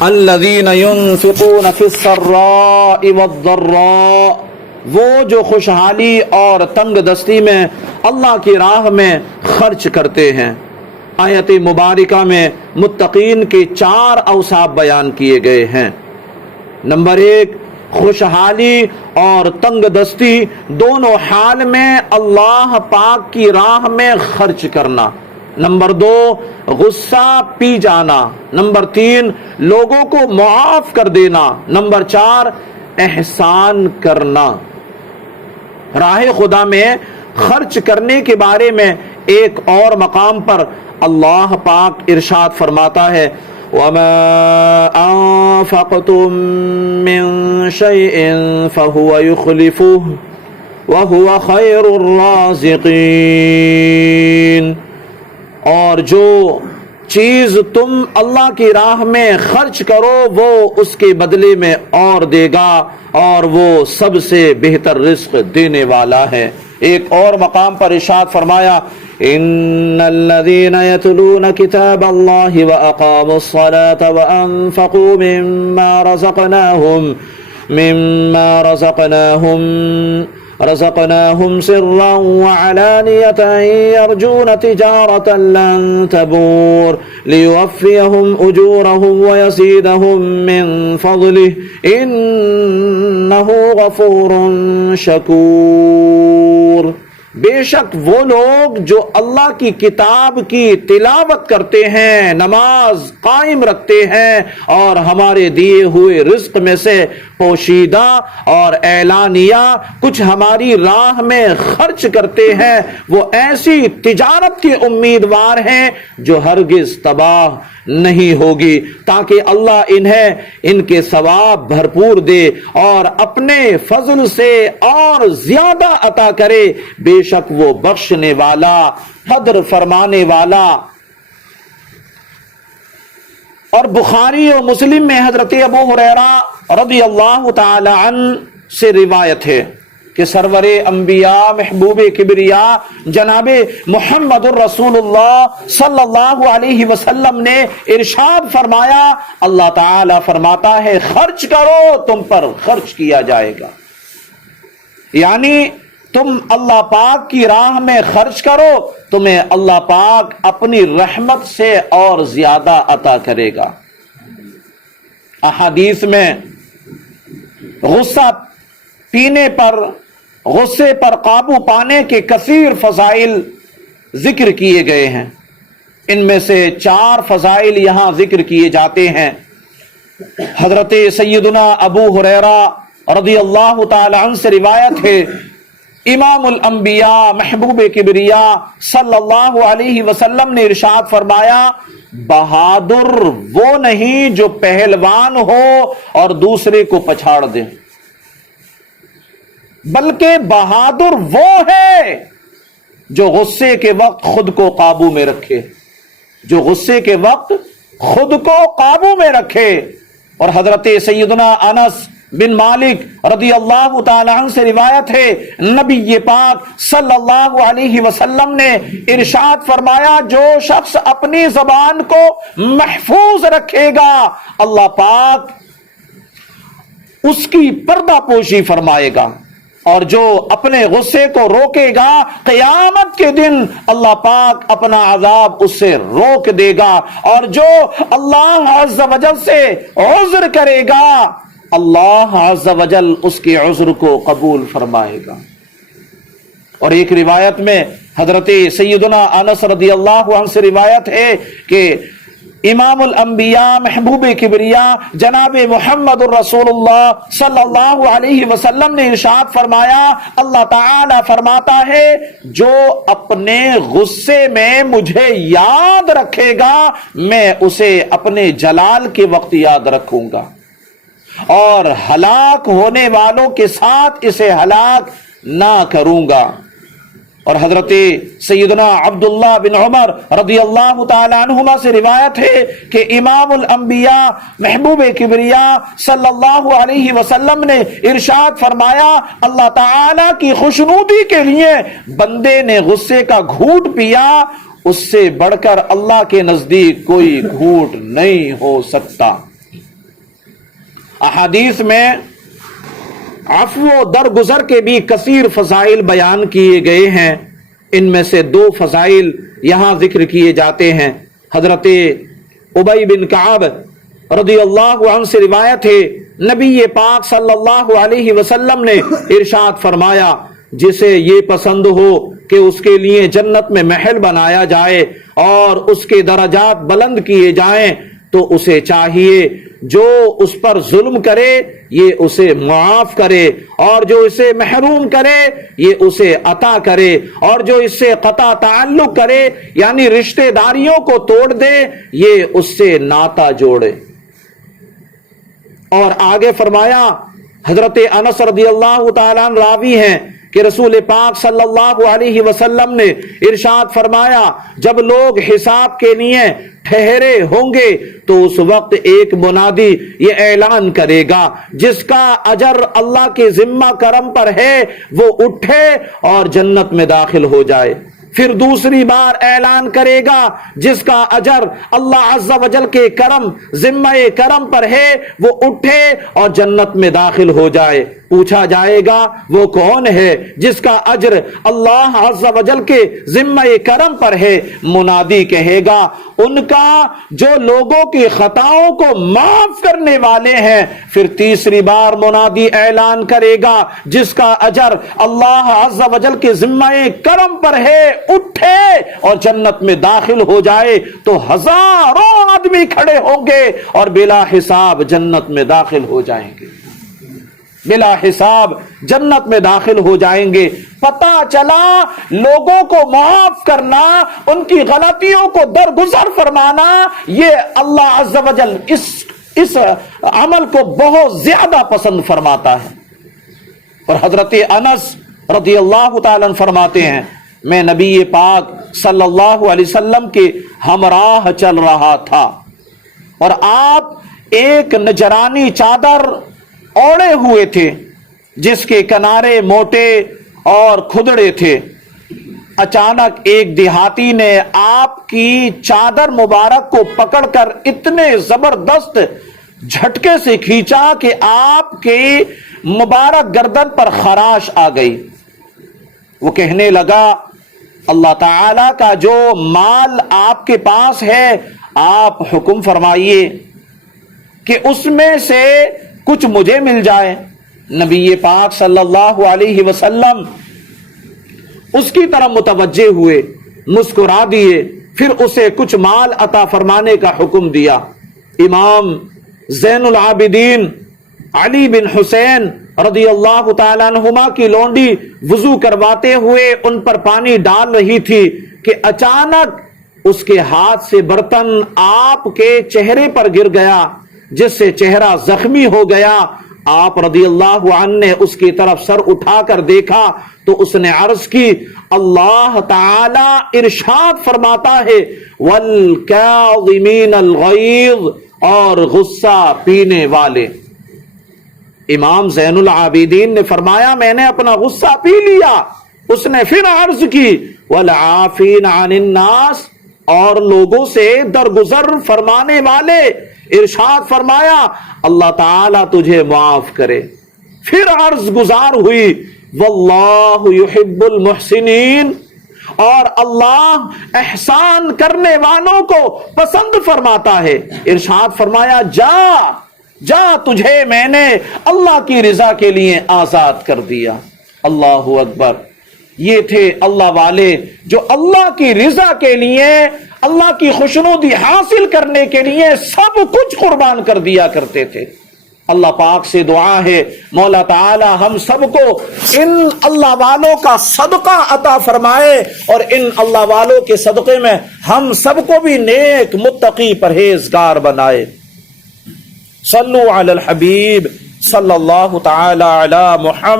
الذین ينفقون فی السراء والضراء، وہ جو خوشحالی اور تنگ دستی میں اللہ کی راہ میں خرچ کرتے ہیں۔ آیت مبارکہ میں متقین کے 4 اوصاف بیان کیے گئے ہیں۔ نمبر 1، خوشحالی اور تنگ دستی دونوں حال میں اللہ پاک کی راہ میں خرچ کرنا۔ نمبر 2، غصہ پی جانا۔ نمبر 3، لوگوں کو معاف کر دینا۔ نمبر 4، احسان کرنا۔ راہ خدا میں خرچ کرنے کے بارے میں ایک اور مقام پر اللہ پاک ارشاد فرماتا ہے، وَمَا أَنفَقْتُم مِّن شَيْءٍ فَهُوَ يُخْلِفُهُ وَهُوَ خَيْرُ الرَّازِقِينَ، اور جو چیز تم اللہ کی راہ میں خرچ کرو وہ اس کے بدلے میں اور دے گا، اور وہ سب سے بہتر رزق دینے والا ہے۔ ایک اور مقام پر ارشاد فرمایا، ان الذين يتلون كتاب الله واقاموا الصلاة وانفقوا مما رزقناهم سرا وعلانية يرجون تجارة لن تبور ليوفيهم أجورهم ويزيدهم من فضله إنه غفور شكور۔ بے شک وہ لوگ جو اللہ کی کتاب کی تلاوت کرتے ہیں، نماز قائم رکھتے ہیں، اور ہمارے دیے ہوئے رزق میں سے پوشیدہ اور اعلانیہ کچھ ہماری راہ میں خرچ کرتے ہیں، وہ ایسی تجارت کے امیدوار ہیں جو ہرگز تباہ نہیں ہوگی، تاکہ اللہ انہیں ان کے ثواب بھرپور دے اور اپنے فضل سے اور زیادہ عطا کرے۔ بے شک وہ بخشنے والا، قدر فرمانے والا۔ اور بخاری و مسلم میں حضرت ابو ہریرہ رضی اللہ تعالی عنہ سے روایت ہے کہ سرور انبیاء محبوب کبریا جناب محمد الرسول اللہ صلی اللہ علیہ وسلم نے ارشاد فرمایا، اللہ تعالی فرماتا ہے خرچ کرو تم پر خرچ کیا جائے گا، یعنی تم اللہ پاک کی راہ میں خرچ کرو تمہیں اللہ پاک اپنی رحمت سے اور زیادہ عطا کرے گا۔ احادیث میں غصہ پینے پر، غصے پر قابو پانے کے کثیر فضائل ذکر کیے گئے ہیں، ان میں سے 4 فضائل یہاں ذکر کیے جاتے ہیں۔ حضرت سیدنا ابو ہریرہ رضی اللہ تعالی عنہ سے روایت ہے، امام الانبیاء محبوب کبریا صلی اللہ علیہ وسلم نے ارشاد فرمایا، بہادر وہ نہیں جو پہلوان ہو اور دوسرے کو پچھاڑ دے، بلکہ بہادر وہ ہے جو غصے کے وقت خود کو قابو میں رکھے، جو غصے کے وقت خود کو قابو میں رکھے۔ اور حضرت سیدنا انس بن مالک رضی اللہ تعالی عنہ سے روایت ہے، نبی پاک صلی اللہ علیہ وسلم نے ارشاد فرمایا، جو شخص اپنی زبان کو محفوظ رکھے گا اللہ پاک اس کی پردہ پوشی فرمائے گا، اور جو اپنے غصے کو روکے گا قیامت کے دن اللہ پاک اپنا عذاب اس سے روک دے گا، اور جو اللہ عز و جل سے عذر کرے گا اللہ عز و جل اس کے عذر کو قبول فرمائے گا۔ اور ایک روایت میں حضرت سیدنا انس رضی اللہ عنہ سے روایت ہے کہ امام الانبیاء محبوب کبریا جناب محمد الرسول اللہ صلی اللہ علیہ وسلم نے ارشاد فرمایا، اللہ تعالی فرماتا ہے، جو اپنے غصے میں مجھے یاد رکھے گا میں اسے اپنے جلال کے وقت یاد رکھوں گا، اور ہلاک ہونے والوں کے ساتھ اسے ہلاک نہ کروں گا۔ اور حضرت سیدنا عبداللہ بن عمر رضی اللہ تعالی عنہما سے روایت ہے کہ امام الانبیاء محبوب کبریا صلی اللہ علیہ وسلم نے ارشاد فرمایا، اللہ تعالی کی خوشنودی کے لیے بندے نے غصے کا گھونٹ پیا، اس سے بڑھ کر اللہ کے نزدیک کوئی گھونٹ نہیں ہو سکتا۔ احادیث میں عفو و درگزر کے بھی کثیر فضائل بیان کیے گئے ہیں. ان میں سے 2 فضائل یہاں ذکر کیے جاتے ہیں. حضرت ابی بن کعب رضی اللہ عنہ سے روایت ہے، نبی پاک صلی اللہ علیہ وسلم نے ارشاد فرمایا، جسے یہ پسند ہو کہ اس کے لیے جنت میں محل بنایا جائے اور اس کے درجات بلند کیے جائیں، تو اسے چاہیے جو اس پر ظلم کرے یہ اسے معاف کرے، اور جو اسے محروم کرے یہ اسے عطا کرے، اور جو اس سے قطع تعلق کرے یعنی رشتہ داریوں کو توڑ دے یہ اس سے ناتا جوڑے. اور آگے فرمایا، حضرت انس رضی اللہ تعالیٰ عنہ راوی ہیں کہ رسول پاک صلی اللہ علیہ وسلم نے ارشاد فرمایا، جب لوگ حساب کے لیے ٹھہرے ہوں گے تو اس وقت ایک منادی یہ اعلان کرے گا، جس کا اجر اللہ کے ذمہ کرم پر ہے وہ اٹھے اور جنت میں داخل ہو جائے. پھر دوسری بار اعلان کرے گا، جس کا اجر اللہ عز و جل کے کرم ذمہ کرم پر ہے وہ اٹھے اور جنت میں داخل ہو جائے. پوچھا جائے گا وہ کون ہے جس کا اجر اللہ عز و جل کے ذمہ کرم پر ہے؟ منادی کہے گا، ان کا جو لوگوں کی خطاؤں کو معاف کرنے والے ہیں. پھر تیسری بار منادی اعلان کرے گا، جس کا اجر اللہ عز و جل کے ذمہ کرم پر ہے اٹھے اور جنت میں داخل ہو جائے. تو ہزاروں آدمی کھڑے ہوں گے اور بلا حساب جنت میں داخل ہو جائیں گے، بلا حساب جنت میں داخل ہو جائیں گے. پتہ چلا لوگوں کو معاف کرنا، ان کی غلطیوں کو درگزر فرمانا، یہ اللہ عز و جل اس عمل کو بہت زیادہ پسند فرماتا ہے. اور حضرت انس رضی اللہ تعالیٰ عنہ فرماتے ہیں، میں نبی پاک صلی اللہ علیہ وسلم کے ہمراہ چل رہا تھا اور آپ ایک نجرانی چادر اوڑے ہوئے تھے جس کے کنارے موٹے اور کھدڑے تھے. اچانک ایک دیہاتی نے آپ کی چادر مبارک کو پکڑ کر اتنے زبردست جھٹکے سے کھینچا کہ آپ کے مبارک گردن پر خراش آ گئی. وہ کہنے لگا، اللہ تعالی کا جو مال آپ کے پاس ہے آپ حکم فرمائیے کہ اس میں سے کچھ مجھے مل جائے. نبی پاک صلی اللہ علیہ وسلم اس کی طرف متوجہ ہوئے، مسکرا دیے، پھر اسے کچھ مال عطا فرمانے کا حکم دیا. امام زین العابدین علی بن حسین رضی اللہ تعالیٰ عنہما کی لونڈی وضو کرواتے ہوئے ان پر پانی ڈال رہی تھی کہ اچانک اس کے ہاتھ سے برتن آپ کے چہرے پر گر گیا، جس سے چہرہ زخمی ہو گیا. آپ رضی اللہ عنہ نے اس کی طرف سر اٹھا کر دیکھا تو اس نے عرض کی، اللہ تعالی ارشاد فرماتا ہے والکاظمین الغیظ، اور غصہ پینے والے. امام زین العابدین نے فرمایا، میں نے اپنا غصہ پی لیا. اس نے پھر عرض کی والعافین عن الناس، اور لوگوں سے درگزر فرمانے والے. ارشاد فرمایا اللہ تعالیٰ تجھے معاف کرے. پھر عرض گزار ہوئی واللہ یحب المحسنین، اور اللہ احسان کرنے والوں کو پسند فرماتا ہے. ارشاد فرمایا جا تجھے میں نے اللہ کی رضا کے لیے آزاد کر دیا. اللہ اکبر. یہ تھے اللہ والے جو اللہ کی رضا کے لیے، اللہ کی خوشنودی حاصل کرنے کے لیے سب کچھ قربان کر دیا کرتے تھے. اللہ پاک سے دعا ہے مولا تعالی ہم سب کو ان اللہ والوں کا صدقہ عطا فرمائے اور ان اللہ والوں کے صدقے میں ہم سب کو بھی نیک متقی پرہیزگار بنائے. صلو علی الحبیب صلی اللہ تعالی علی محمد.